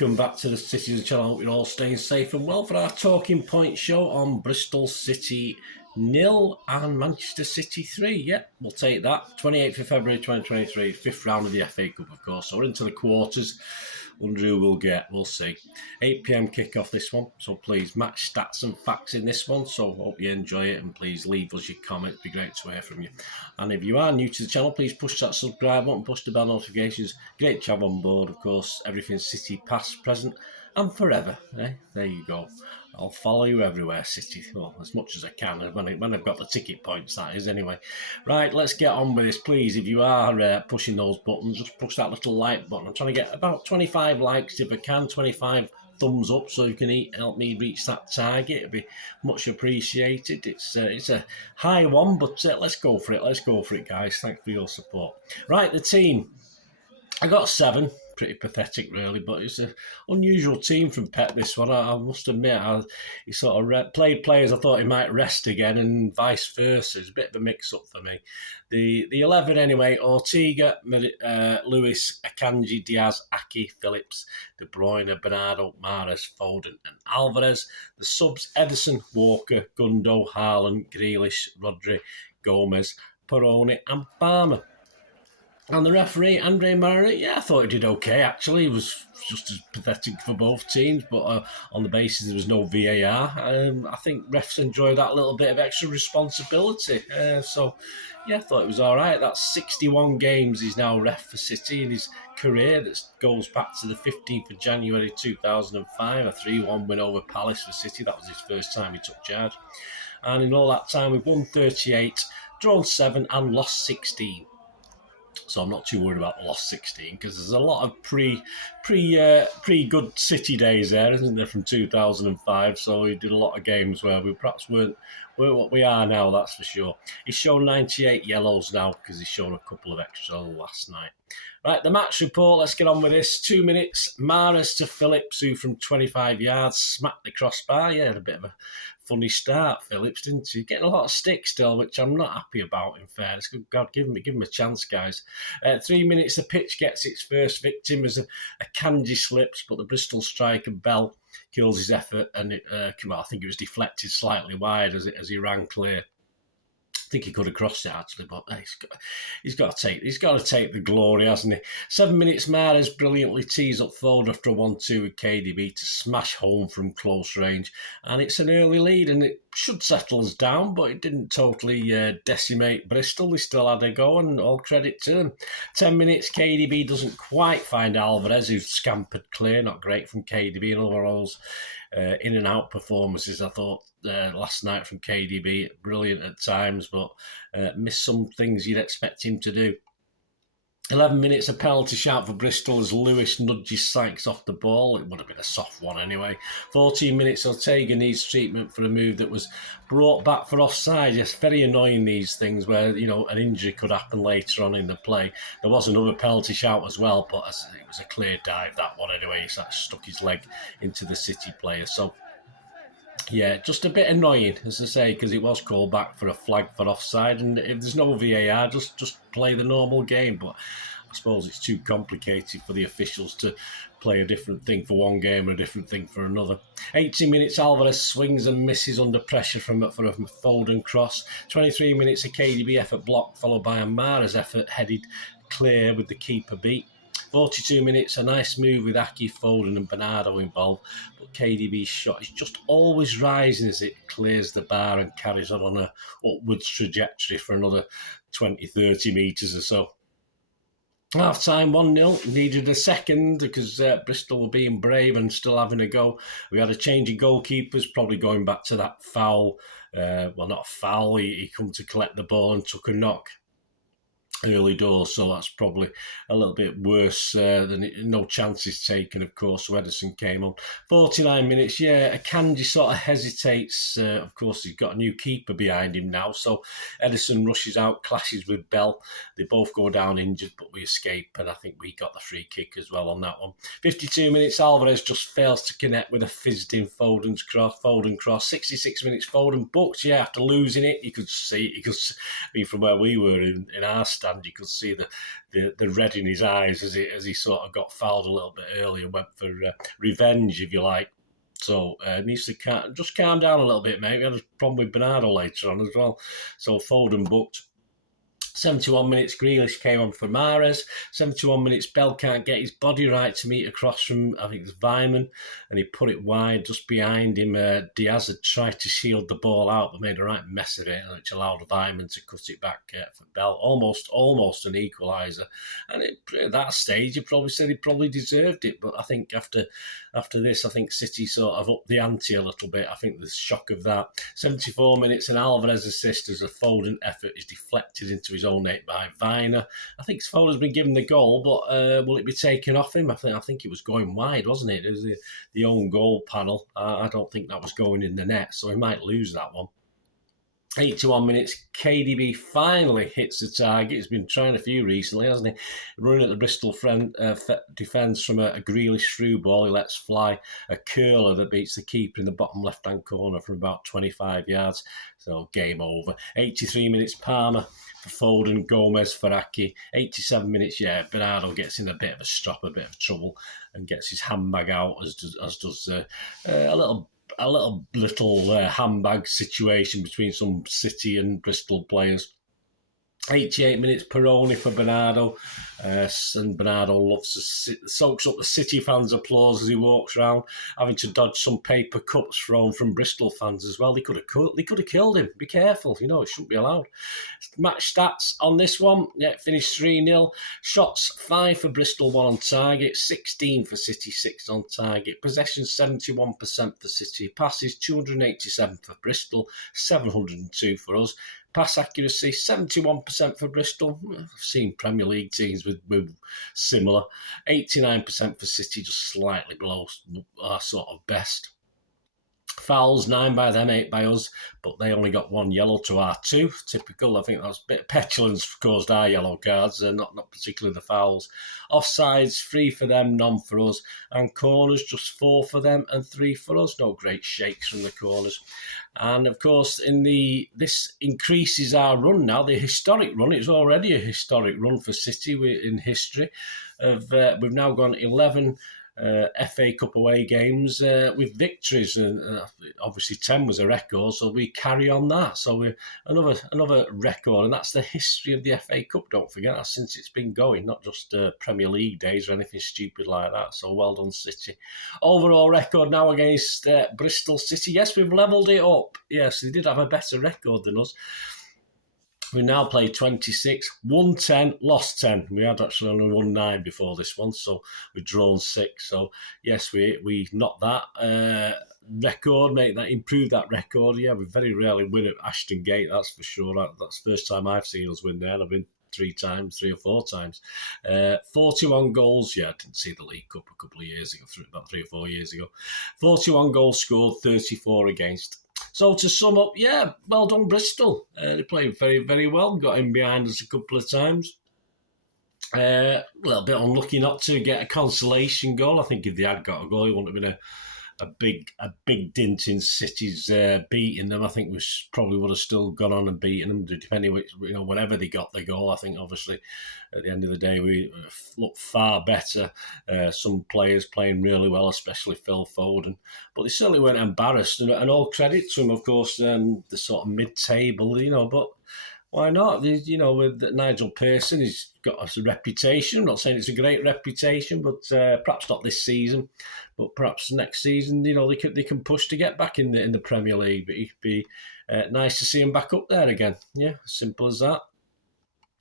welcome back to the Citytilidie channel. Hope you're all staying safe and well for our talking point show on Bristol City 0 and Manchester City 3. Yeah, we'll take that. 28th of February 2023, fifth round of the FA Cup, of course. So we're into the quarters. Wonder who we'll get. We'll see. 8 PM kickoff this one. So please, match stats and facts in this one. So hope you enjoy it and please leave us your comments. It'd be great to hear from you. And if you are new to the channel, please push that subscribe button, push the bell notifications. Great to have on board, of course. Everything City, past, present, and forever. Eh? There you go. I'll follow you everywhere, City. Well, as much as I can, when I've got the ticket points, that is, anyway. Right, let's get on with this, please. If you are pushing those buttons, just push that little like button. I'm trying to get about 25 likes if I can, 25 thumbs up, so you can help me reach that target. It'd be much appreciated. It's a high one, but let's go for it. Let's go for it, guys. Thanks for your support. Right, the team. I got 7. Pretty pathetic, really, but it's an unusual team from Pep, this one. I must admit, he sort of played players I thought he might rest again, and vice versa. It's a bit of a mix-up for me. The 11, anyway: Ortega, Lewis, Akanji, Diaz, Aki, Phillips, De Bruyne, Bernardo, Mahrez, Foden, and Alvarez. The subs: Ederson, Walker, Gundo, Haaland, Grealish, Rodri, Gomez, Peroni, and Palmer. And the referee, Andre Mara, yeah, I thought he did okay, actually. It was just as pathetic for both teams, but on the basis there was no VAR, I think refs enjoy that little bit of extra responsibility. So, yeah, I thought it was all right. That's 61 games he's now ref for City in his career. That goes back to the 15th of January 2005, a 3-1 win over Palace for City. That was his first time he took charge. And in all that time, we've won 38, drawn 7, and lost 16. So I'm not too worried about the lost 16, because there's a lot of pre-good City days there, isn't there, from 2005? So we did a lot of games where we perhaps weren't what we are now, that's for sure. He's shown 98 yellows now because he's shown a couple of extra last night. Right, the match report, let's get on with this. 2 minutes, Mahrez to Phillips, who from 25 yards smacked the crossbar. Yeah, had a bit of a funny start, Phillips, didn't he? Getting a lot of stick still, which I'm not happy about, in fairness. Good God, give him a chance, guys. 3 minutes, the pitch gets its first victim as a Kanji slips, but the Bristol striker, Bell, kills his effort, and I think it was deflected slightly wide as he ran clear. I think he could have crossed it, actually, but he's got to take the glory, hasn't he? 7 minutes, Mahrez brilliantly tees up Foden after a 1-2 with KDB to smash home from close range, and it's an early lead, and it should settle us down, but it didn't totally decimate Bristol. They still had a go, and all credit to them. 10 minutes, KDB doesn't quite find Alvarez, who's scampered clear. Not great from KDB, and overalls. In and out performances, I thought, last night from KDB. Brilliant at times, but missed some things you'd expect him to do. 11 minutes, a penalty shout for Bristol as Lewis nudges Sykes off the ball. It would have been a soft one anyway. 14 minutes, Ortega needs treatment for a move that was brought back for offside. Yes, very annoying, these things where, you know, an injury could happen later on in the play. There was another penalty shout as well, but it was a clear dive, that one anyway. He stuck his leg into the City player. So, yeah, just a bit annoying, as I say, because it was called back for a flag for offside, and if there's no VAR, just play the normal game. But I suppose it's too complicated for the officials to play a different thing for one game and a different thing for another. 18 minutes, Alvarez swings and misses under pressure for a Foden cross. 23 minutes, a KDB effort blocked, followed by a Mahrez effort headed clear with the keeper beat. 42 minutes, a nice move with Aki, Foden and Bernardo involved, but KDB's shot is just always rising as it clears the bar and carries on a upwards trajectory for another 20-30 metres or so. Half-time, 1-0, needed a second because Bristol were being brave and still having a go. We had a change of goalkeepers, probably going back to that foul. Well, not a foul, he come to collect the ball and took a knock early doors, so that's probably a little bit worse than no chances taken, of course. So Ederson came on. 49 minutes, yeah, Akanji sort of hesitates. Of course, he's got a new keeper behind him now, so Ederson rushes out, clashes with Bell. They both go down injured, but we escape, and I think we got the free kick as well on that one. 52 minutes, Alvarez just fails to connect with a fizzed-in Foden cross. 66 minutes, Foden booked, yeah, after losing it. You could see, from where we were in our stand, stand. You could see the red in his eyes as he sort of got fouled a little bit early and went for revenge, if you like. So needs to just calm down a little bit, mate. We had a problem with Bernardo later on as well. So Foden booked. 71 minutes, Grealish came on for Mahrez. 71 minutes, Bell can't get his body right to meet across from, I think it's Weimann, and he put it wide just behind him. Diaz had tried to shield the ball out, but made a right mess of it, which allowed Weimann to cut it back for Bell. Almost an equaliser. And at that stage, you probably said he probably deserved it, but I think after this, I think City sort of upped the ante a little bit. I think the shock of that. 74 minutes, and Alvarez assist as a Foden effort is deflected into his own net by Viner. I think Foden's been given the goal, but will it be taken off him? I think it was going wide, wasn't it? It was the own goal panel. I don't think that was going in the net, so he might lose that one. 81 minutes, KDB finally hits the target. He's been trying a few recently, hasn't he? Running at the Bristol defence from a Grealish through ball. He lets fly a curler that beats the keeper in the bottom left-hand corner from about 25 yards. So game over. 83 minutes, Palmer for Foden, Gomez for Aki. 87 minutes, Bernardo gets in a bit of a strop, a bit of trouble, and gets his handbag out, as does a little handbag situation between some City and Bristol players. 88 minutes, Peroni for Bernardo, and Bernardo soaks up the City fans' applause as he walks around, having to dodge some paper cups thrown from Bristol fans as well. They could have killed him. Be careful, it shouldn't be allowed. Match stats on this one, it finished 3-0. Shots 5 for Bristol, 1 on target, 16 for City, 6 on target. Possession 71% for City. Passes 287 for Bristol, 702 for us. Pass accuracy, 71% for Bristol. I've seen Premier League teams with similar. 89% for City, just slightly below our sort of best. Fouls, 9 by them, 8 by us, but they only got 1 yellow to our 2. Typical. I think that was a bit of petulance caused our yellow cards, not particularly the fouls. Offsides, 3 for them, none for us. And corners, just 4 for them and 3 for us. No great shakes from the corners. And of course, this increases our run now, the historic run. It's already a historic run for City in history. We've now gone 11 FA Cup away games with victories, and obviously 10 was a record, so we carry on that. So we're another record, and that's the history of the FA Cup. Don't forget that, since it's been going, not just Premier League days or anything stupid like that. So well done, City. Overall record now against Bristol City. Yes, we've levelled it up. Yes, they did have a better record than us. We now played 26, won 10, lost 10. We had actually only won 9 before this one, so we've drawn 6. So, yes, we knocked that record, improved that record. Yeah, we very rarely win at Ashton Gate, that's for sure. That's the first time I've seen us win there. I've been 3 or 4 times. 41 goals. Yeah, I didn't see the League Cup a couple of years ago, about 3 or 4 years ago. 41 goals scored, 34 against. So to sum up, well done, Bristol. They played very, very well. Got in behind us a couple of times. A little bit unlucky not to get a consolation goal. I think if they had got a goal, it wouldn't have been a big dint in City's beating them. I think we probably would have still gone on and beaten them, depending which, whenever they got the goal. I think obviously at the end of the day we looked far better. Some players playing really well, especially Phil Foden, but they certainly weren't embarrassed. And all credit to them, of course, the sort of mid-table, but. Why not? With Nigel Pearson, he's got a reputation. I'm not saying it's a great reputation, but perhaps not this season. But perhaps next season, they can push to get back in the Premier League. But it'd be nice to see him back up there again. Yeah, simple as that.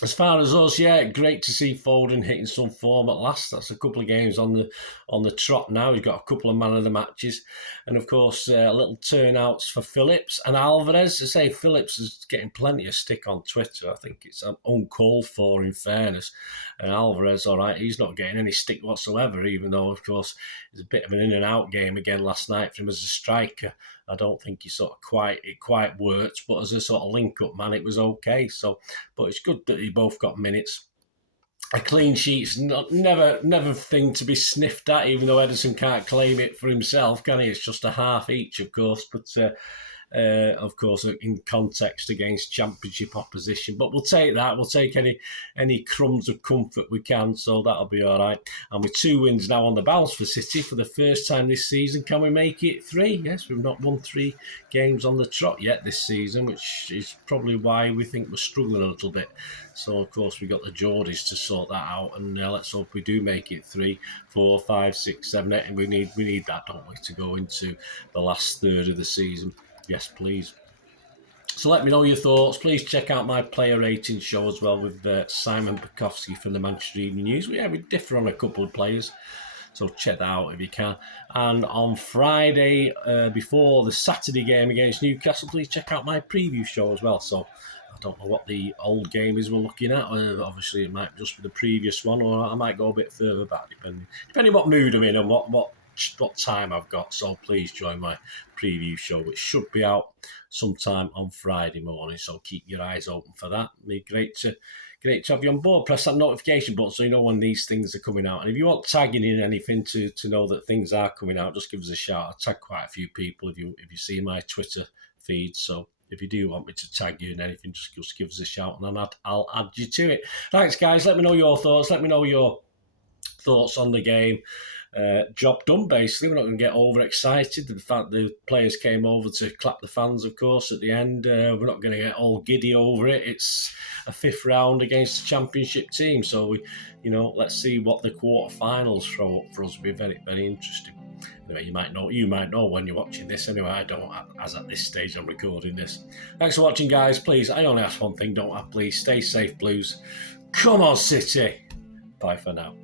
As far as us, great to see Foden hitting some form at last. That's a couple of games on the trot now. He's got a couple of man of the matches. And of course, little turnouts for Phillips and Alvarez. I say Phillips is getting plenty of stick on Twitter. I think it's uncalled for, in fairness. And Alvarez, all right, he's not getting any stick whatsoever, even though, of course, it's a bit of an in and out game again last night for him as a striker. I don't think he quite worked, but as a sort of link-up man, it was okay. So, but it's good that they both got minutes. A clean sheet's never thing to be sniffed at, even though Ederson can't claim it for himself, can he? It's just a half each, of course. But of course, in context against Championship opposition. But we'll take that. We'll take any crumbs of comfort we can, so that'll be all right. And with 2 wins now on the bounce for City for the first time this season, can we make it 3? Yes, we've not won 3 games on the trot yet this season, which is probably why we think we're struggling a little bit. So, of course, we've got the Geordies to sort that out, and let's hope we do make it 3, 4, 5, 6, 7, 8. And we need that, don't we, to go into the last third of the season. Yes, please. So let me know your thoughts. Please check out my player rating show as well with Simon Bukowski from the Manchester Evening News. We differ on a couple of players, so check that out if you can. And on Friday, before the Saturday game against Newcastle, please check out my preview show as well. So I don't know what the old game is we're looking at. Obviously, it might just be the previous one, or I might go a bit further back, depending what mood I'm in and what time I've got. So please join my preview show, which should be out sometime on Friday morning. So keep your eyes open for that. It'd be great to have you on board. Press that notification button so you know when these things are coming out. And if you want tagging in anything to know that things are coming out, just give us a shout. I tag quite a few people if you see my Twitter feed. So if you do want me to tag you in anything, just give us a shout and I'll add you to it. Thanks, guys. Let me know your thoughts. Let me know your thoughts on the game. Job done, basically. We're not going to get overexcited. The fact the players came over to clap the fans, of course, at the end. We're not going to get all giddy over it. It's a 5th round against the Championship team. So, let's see what the quarterfinals throw up for us. It'll be very, very interesting. Anyway, you might know when you're watching this. Anyway, I don't, as at this stage I'm recording this. Thanks for watching, guys. Please, I only ask one thing, don't I? Please stay safe, Blues. Come on, City. Bye for now.